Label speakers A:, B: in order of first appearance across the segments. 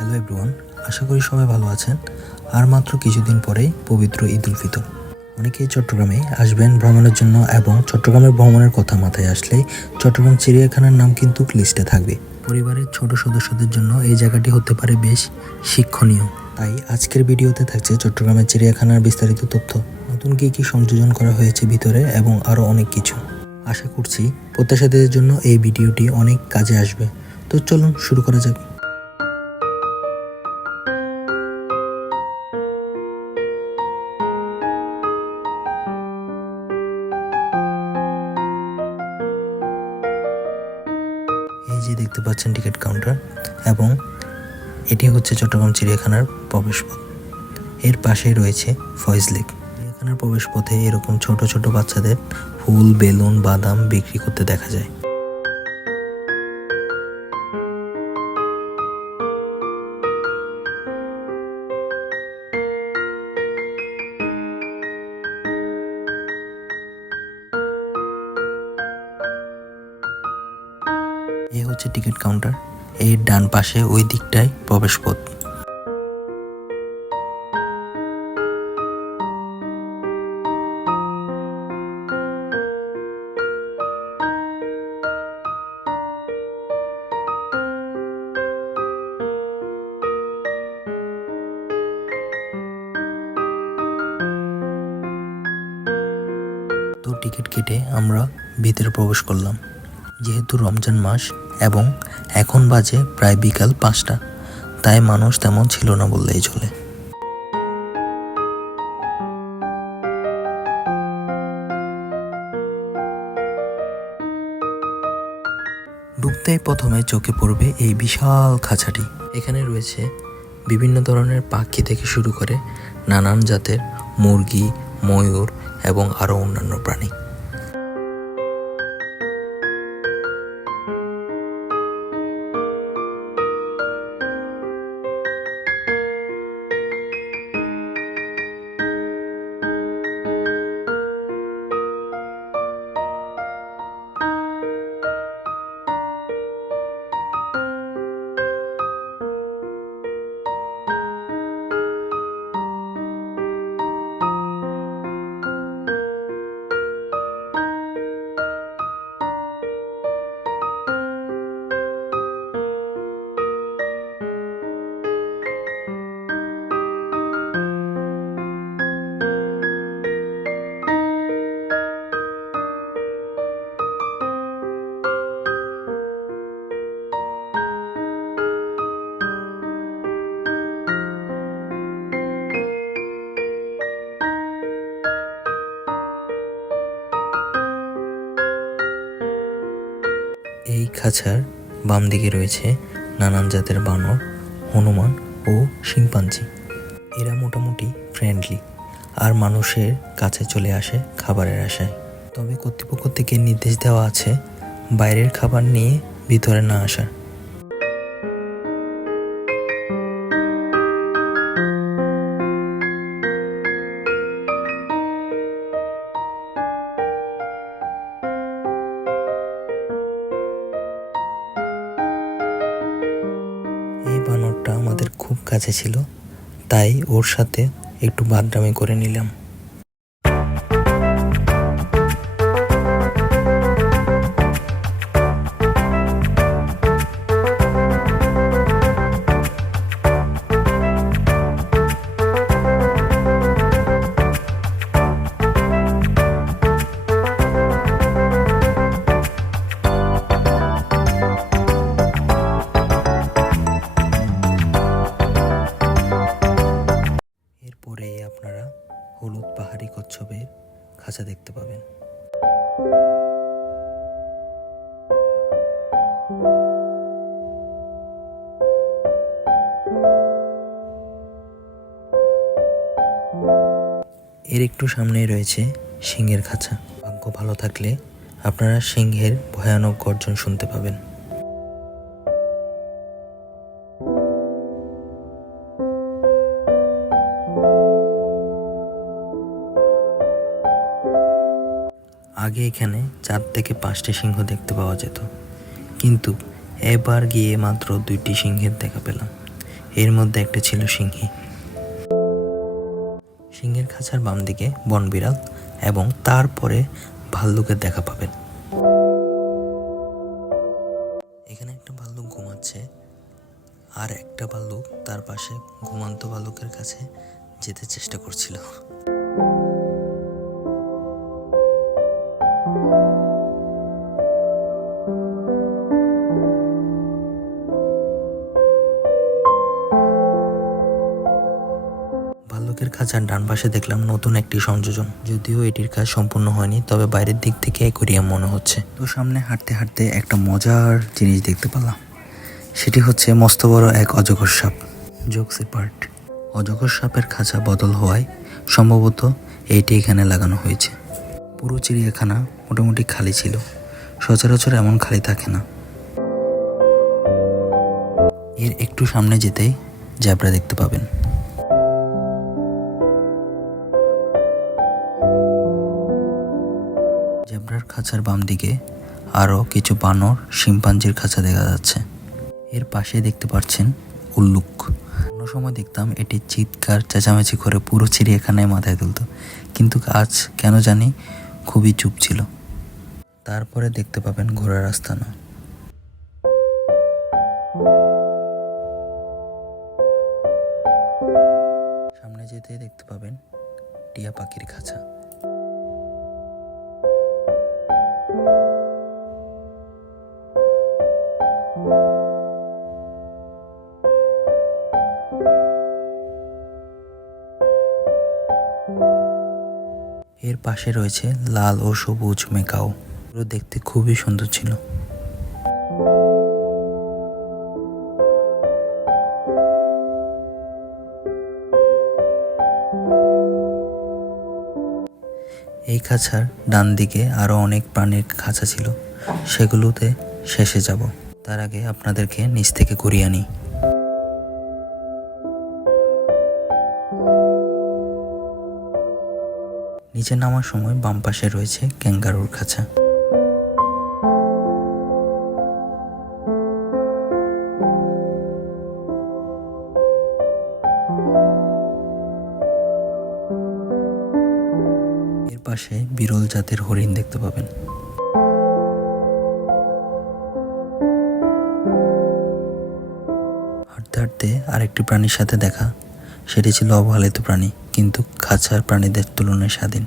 A: Hello everyone আশা করি সবাই ভালো আছেন। আর মাত্র কিছুদিন পরেই পবিত্র ঈদ উল ফিতর। অনেকেই চট্টগ্রামে আসবেন ভ্রমণের জন্য এবং চট্টগ্রামের ভ্রমণের কথা মাথায় আসলেই চট্টগ্রাম চিড়িয়াখানার নাম কিন্তু লিস্টে থাকবে। পরিবারের ছোট সদস্যদের জন্য এই জায়গাটি হতে পারে বেশ শিক্ষণীয়। তাই আজকের ভিডিওতে থাকছে চট্টগ্রামের চিড়িয়াখানার বিস্তারিত তথ্য। নতুন কী কী সংযোজন করা হয়েছে ভিতরে এবং আরও অনেক কিছু। আশা করছি প্রত্যাশাদের জন্য এই ভিডিওটি অনেক কাজে আসবে। তো চলুন শুরু করা যাক। পাচ্ছেন টিকিট কাউন্টার এবং এটি হচ্ছে চট্টগ্রাম চিড়িয়াখানার প্রবেশপথ। এর পাশেই রয়েছে ফয়েজ লেক। চিড়িয়াখানার প্রবেশপথে এরকম ছোট ছোট বাচ্চাদের ফুল, বেলুন, বাদাম বিক্রি করতে দেখা যায়। টিকিট কাউন্টার, এর ডান পাশে ওই দিকটায় প্রবেশপথ। তো টিকিট কেটে আমরা ভিতরে প্রবেশ করলাম। যেহেতু রমজান মাস এবং এখন বাজে প্রায় বিকাল পাঁচটা। তাই মানুষ তেমন ছিল না বললেই চলে। ঢুকতেই প্রথমে চোখে পড়বে এই বিশাল খাঁচাটি। এখানে রয়েছে বিভিন্ন ধরনের পাখি থেকে শুরু করে নানান জাতের মুরগি, ময়ূর এবং আরও অন্যান্য প্রাণী। খাঁচার বাম দিকে রয়েছে নানান জাতের বানর, হনুমান ও শিম্পাঞ্জি। এরা মোটামুটি ফ্রেন্ডলি আর মানুষের কাছে চলে আসে খাবারের আশায়। তবে কর্তৃপক্ষ থেকে নির্দেশ দেওয়া আছে বাইরের খাবার নিয়ে ভিতরে না আসার। বানরটা আমাদের খুব কাছে ছিল তাই ওর সাথে একটু বাদরামি করে নিলাম। এর একটু সামনেই রয়েছে সিংহের খাঁচা। ভাগ্য ভালো থাকলে আপনারা সিংহের ভয়ানক গর্জন শুনতে পাবেন। আগে এখানে চার থেকে পাঁচটি সিংহ দেখতে পাওয়া যেত। কিন্তু এবার গিয়ে মাত্র দুইটি সিংহের দেখা পেলাম। এর মধ্যে একটা ছিল সিংহী। সিংহের খাঁচার বাম দিকে বনবিড়াল এবং তারপরে ভাল্লুকের দেখা পাবেন। এখানে একটা ভাল্লুক ঘুমাচ্ছে আর একটা ভাল্লুক তার পাশে ঘুমান্ত ভাল্লুকের কাছে যেতে চেষ্টা করছিল। খাঁচার ডান পাশে দেখলাম নতুন একটি সংযোজন। যদিও এটির কাজ সম্পূর্ণ হয়নি, তবে বাইরের দিক থেকে অ্যাকোরিয়াম মনে হচ্ছে। তো সামনে হাঁটতে হাঁটতে একটা মজার জিনিস দেখতে পেলাম সেটি হচ্ছে মস্ত বড় এক অজগর সাপ। জোকসি পার্ট। অজগর সাপের খাঁচা বদল হওয়ায় সম্ভবত এইটি এখানে লাগানো হয়েছে। পুরো চিড়িয়াখানা মোটামুটি খালি ছিল। সচরাচর এমন খালি থাকে না। এর একটু সামনে যেতেই জ্যাবরা দেখতে পাবেন। জেব্রার খাঁচার বাম দিকে আরও কিছু বানর শিম্পাঞ্জির খাঁচা দেখা যাচ্ছে। এর পাশে দেখতে পাচ্ছেন উল্লুক অন্য সময় দেখতাম এটি চিৎকার, চেঁচামেচি করে পুরো চিড়িয়াখানায় মাথায় তুলত। কিন্তু আজ কেন জানি খুবই চুপ ছিল। তারপরে দেখতে পাবেন ঘোড়ার আস্তানা। সামনে যেতে দেখতে পাবেন টিয়া পাখির খাঁচা। পাশে রয়েছে লাল ও সবুজ মেকাও। দেখতে খুবই সুন্দর ছিল। এই খাঁচার ডান দিকে আরও অনেক প্রাণীর খাঁচা ছিল। সেগুলোতে শেষে যাব। তার আগে আপনাদেরকে নিচ থেকে ঘুরিয়ে আনি। নিচে নামার সময় বাম পাশে রয়েছে ক্যাঙ্গারুর খাঁচা। এর পাশে বিরল জাতের হরিণ দেখতে পাবেন। হাঁটতে হাঁটতে আরেকটি প্রাণীর সাথে দেখা, সেটি ছিল অবহেলিত প্রাণী। কিন্তু খাঁচার প্রাণীদের তুলনায় স্বাধীন।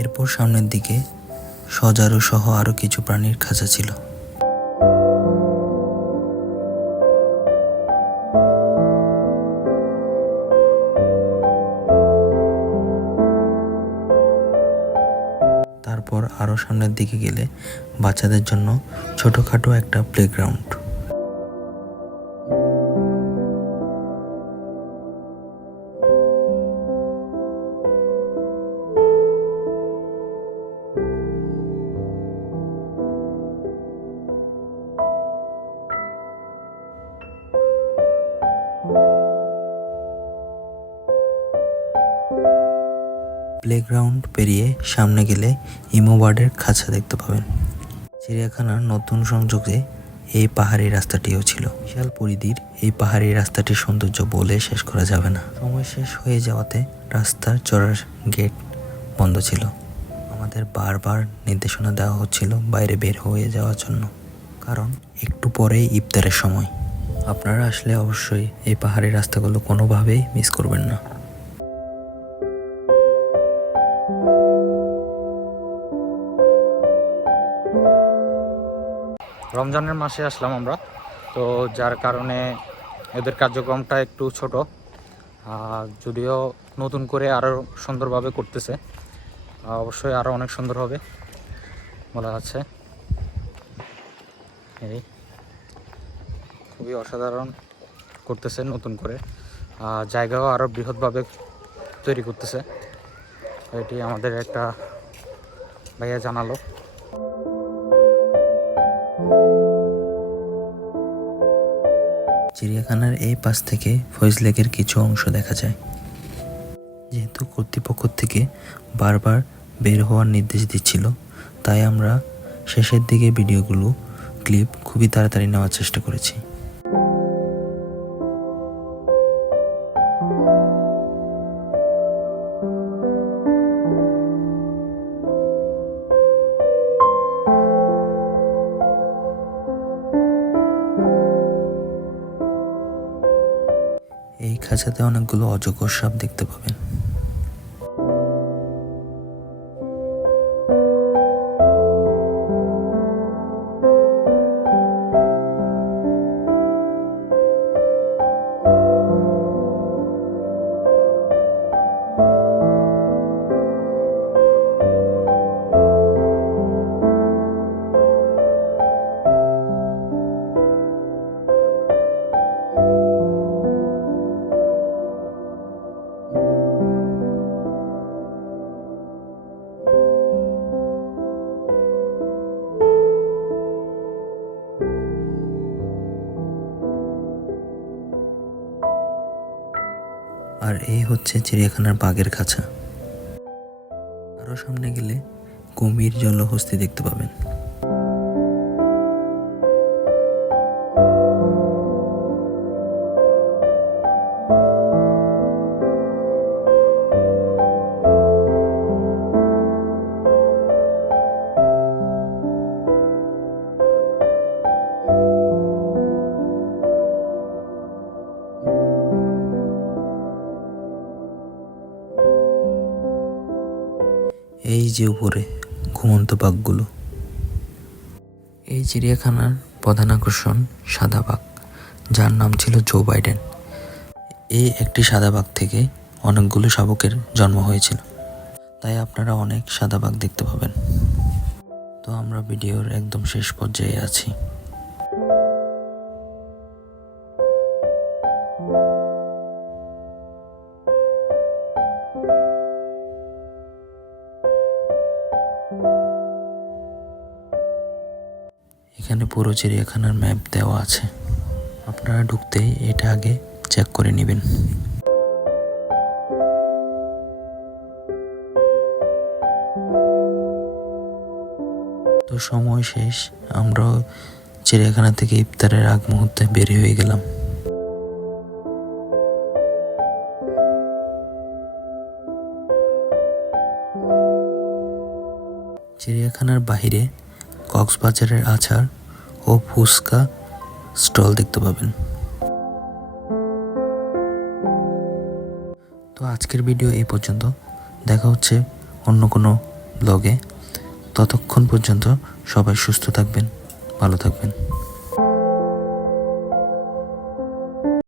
A: এরপর সামনের দিকে সজারু সহ আরও কিছু প্রাণীর খাঁচা ছিল। তারপর আরও সামনের দিকে গেলে বাচ্চাদের জন্য ছোটোখাটো একটা প্লেগ্রাউন্ড প্লেগ্রাউন্ড পেরিয়ে সামনে গেলে ইমো বার্ডের খাঁচা দেখতে পাবেন। চিড়িয়াখানার নতুন সংযোগে এই পাহাড়ি রাস্তাটিও ছিল। বিশাল পরিধির এই পাহাড়ি রাস্তাটির সৌন্দর্য বলে শেষ করা যাবে না। সময় শেষ হয়ে যাওয়াতে রাস্তার চড়ার গেট বন্ধ ছিল। আমাদের বারবার নির্দেশনা দেওয়া হচ্ছিল বাইরে বের হয়ে যাওয়ার জন্য। কারণ একটু পরেই ইফতারের সময়। আপনারা আসলে অবশ্যই এই পাহাড়ি রাস্তাগুলো কোনোভাবেই মিস করবেন না।
B: রমজানের মাসে আসলাম আমরা। তো যার কারণে এদের কার্যক্রমটা একটু ছোট, আর যদিও নতুন করে আরও সুন্দরভাবে করতেছে অবশ্যই আরও অনেক সুন্দর হবে বলা যাচ্ছে এই খুবই অসাধারণ করতেছে নতুন করে, আর জায়গাও আরও বৃহৎভাবে তৈরি করতেছে। এটি আমাদের একটা ভাইয়া জানালো।
A: চিড়িয়াখানার এই পাশ থেকে ফয়েজ লেকের কিছু অংশ দেখা যায়। যেহেতু কর্তৃপক্ষ থেকে বারবার বের হওয়ার নির্দেশ দিচ্ছিল, তাই আমরা শেষের দিকে ভিডিওগুলো, ক্লিপ খুবই তাড়াতাড়ি নেওয়ার চেষ্টা করেছি। এই সাথে অনেকগুলো অজগর সাপ দেখতে পাবেন। আর এই হচ্ছে চিড়িয়াখানার বাঘের খাঁচা। আরও সামনে গেলে কুমির জলহস্তি দেখতে পাবেন। যে উপরে ঘুমন্ত বাঘগুলো। এই চিড়িয়াখানার প্রধান আকর্ষণ সাদা বাঘ, যার নাম ছিল জো বাইডেন। এই একটি সাদা বাঘ থেকে অনেকগুলো শাবকের জন্ম হয়েছিল। তাই আপনারা অনেক সাদা বাঘ দেখতে পাবেন। তো আমরা ভিডিওর একদম শেষ পর্যায়ে আছি। পুরো চিড়িয়াখানার ম্যাপ দেওয়া আছে। আপনারা ঢুকতে এটা আগে চেক করে নেবেন। তো সময় শেষ। আমরাও চিড়িয়াখানা থেকে ইফতারের আগ মুহূর্তে বের হয়ে গেলাম। চিড়িয়াখানার বাইরে কক্সবাজারের আচার ও ফুচকা স্টল দেখতে পাবেন। তো আজকের ভিডিও এই পর্যন্ত। দেখা হচ্ছে অন্য কোনো ব্লগে। ততক্ষণ পর্যন্ত সবাই সুস্থ থাকবেন, ভালো থাকবেন।